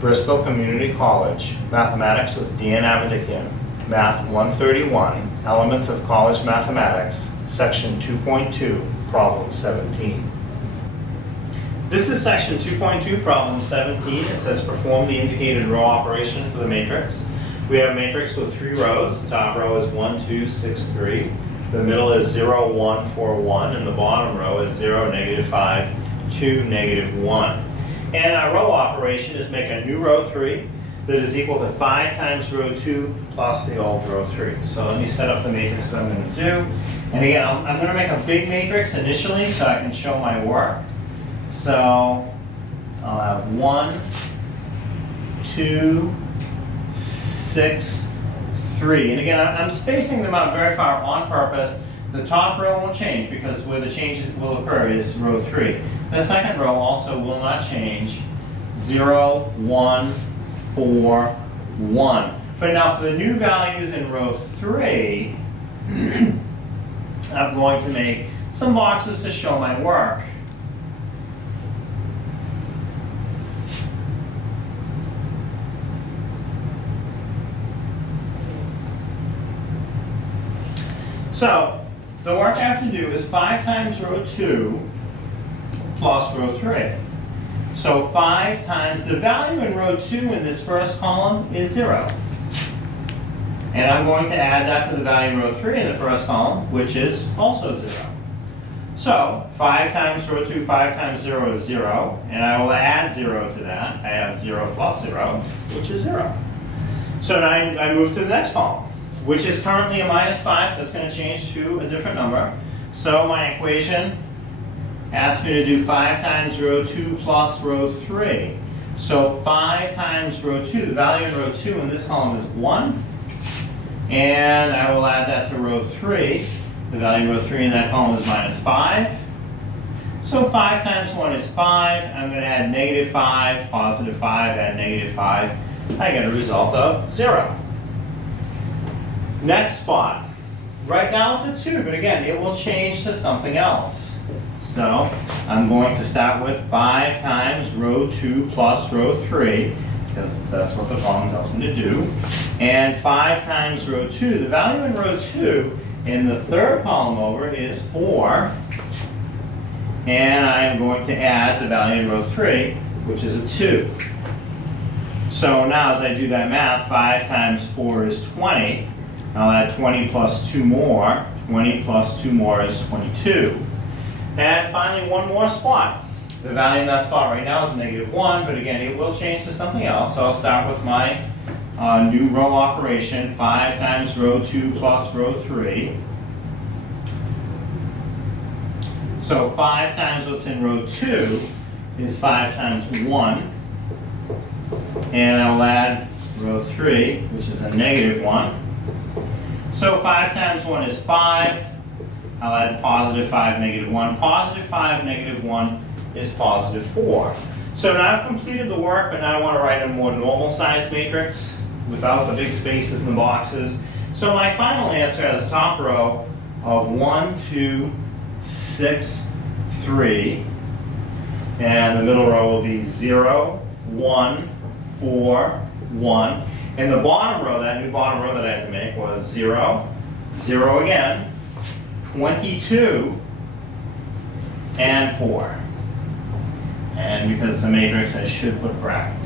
Bristol Community College, Mathematics with Dan Avedikian, Math 131, Elements of College Mathematics, Section 2.2, Problem 17. This is Section 2.2, Problem 17. It says perform the indicated row operation for the matrix. We have a matrix with 3 rows. The top row is 1, 2, 6, 3. The middle is 0, 1, 4, 1. And the bottom row is 0, negative 5, 2, negative 1. And our row operation is make a new row 3 that is equal to 5 times row 2 plus the old row 3. So let me set up the matrix that I'm going to do. And again, I'm going to make a big matrix initially so I can show my work. So I'll have 1, 2, 6, 3. And again, I'm spacing them out very far on purpose. The top row won't change because where the change will occur is row 3. The second row also will not change. 0, 1, 4, 1. But now for the new values in row 3, I'm going to make some boxes to show my work. So the work I have to do is 5 times row 2 plus row 3. So 5 times, the value in row 2 in this first column is 0. And I'm going to add that to the value in row 3 in the first column, which is also 0. So 5 times row 2, 5 times 0 is 0. And I will add 0 to that. I have 0 plus 0, which is 0. So now I move to the next column, which is currently a minus 5. That's going to change to a different number. So my equation asks me to do 5 times row 2 plus row 3. So 5 times row 2, the value in row 2 in this column is 1. And I will add that to row 3. The value in row 3 in that column is minus 5. So 5 times 1 is 5. I'm going to add negative 5, positive 5, add negative 5. I get a result of 0. Next spot. Right now it's a 2, but again, it will change to something else. So I'm going to start with 5 times row 2 plus row 3, because that's what the problem tells me to do. And 5 times row 2, the value in row 2 in the third column over is 4. And I am going to add the value in row 3, which is a 2. So now as I do that math, 5 times 4 is 20. I'll add 20 plus 2 more. 20 plus 2 more is 22. And finally, one more spot. The value in that spot right now is negative 1, but again, it will change to something else. So I'll start with my new row operation, 5 times row 2 plus row 3. So 5 times what's in row 2 is 5 times 1. And I'll add row 3, which is a negative 1. So 5 times 1 is 5. I'll add positive 5, negative 1. Positive 5, negative 1 is positive 4. So now I've completed the work, but now I want to write a more normal size matrix without the big spaces in the boxes. So my final answer has a top row of 1, 2, 6, 3. And the middle row will be 0, 1, 4, 1. And the bottom row, that new bottom row that I had to make was 0, 0 again, 22, and 4. And because it's a matrix, I should put brackets.